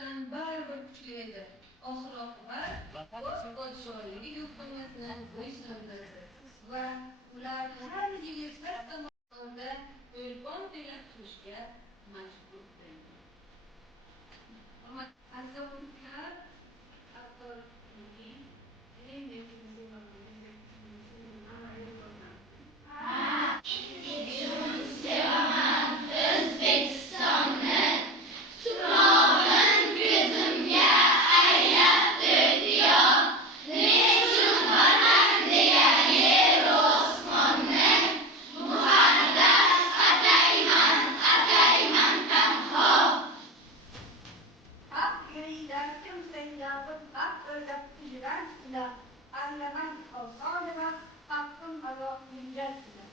tarafdan baribir kuchli edi. Oxir-oqibat o'z podsholigiga yurtimizni bo'ysundirdi va ularni har yili bir tomonda o'lpon terib turishga majbur qildi. Azizlar, hattoki hak yeridan kimsenga bir haq o'ylab tushgan ila anlaman osonova haqqim ado millat ila.